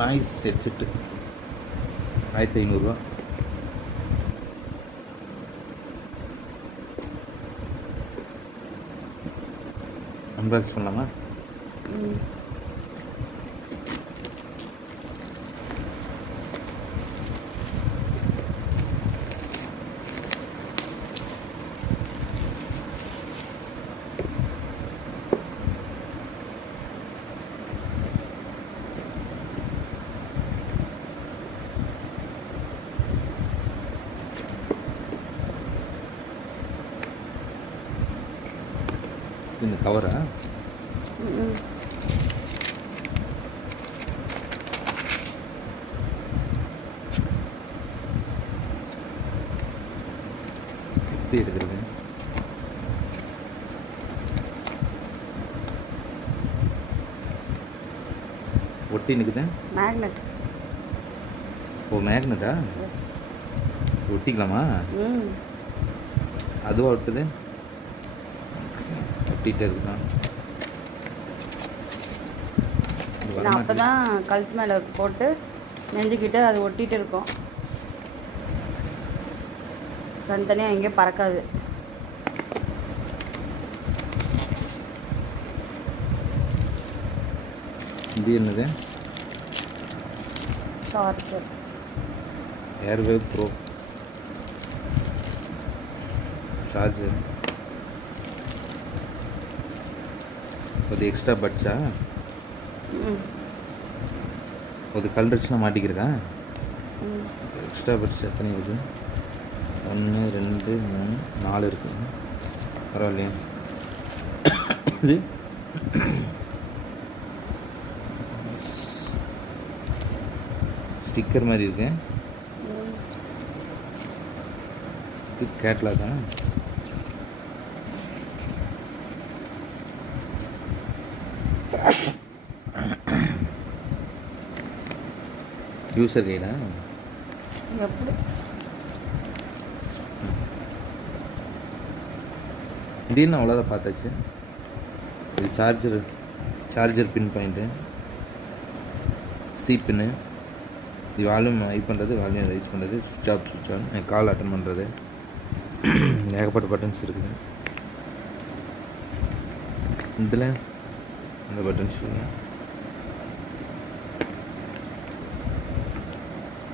Noise headset 1500 unbox பண்ணலாமா? இந்த கவரா? எப்படி எடுக்கிறது? ஒட்டி நிற்குது. மேக்னெட். ஓ, மேக்னெட்டா? ஒட்டிக்கலாமா? அதுவா ஒட்டுது? ஒட்டிகிட்டே இருக்குதான். அப்போ தான் கழுத்து மேலே போட்டு நெஞ்சுக்கிட்டு அது ஒட்டிகிட்டு இருக்கும். தனித்தனியாக எங்கேயும் பறக்காது. இது என்னது? சார்ஜர். Airwave pro charger. அது எக்ஸ்ட்ரா பட்ஸா? அது கலர்ஸ்லாம் மாட்டிக்கிறதா? எக்ஸ்ட்ரா பட்ஸ் எத்தனை இருக்குது? 1 2 3 4 இருக்குது. பரவாயில்லையா? இது ஸ்டிக்கர் மாதிரி இருக்கு. இது கேட்லாகா? யூசர் கைடா? எப்படி? இது என்ன அவ்வளோதான் பார்த்தாச்சு. இது சார்ஜர் பின் பாயிண்ட்டு, சி பின்னு, இது வால்யூம் ஹை பண்ணுறது, வால்யூம் ரைஸ் பண்ணுறது, சுவிட்ச் ஆன், கால் அட்டன் பண்ணுறது. ஏகப்பட்ட பட்டன்ஸ் இருக்குது இதில். அந்த பட்டன்ஸ்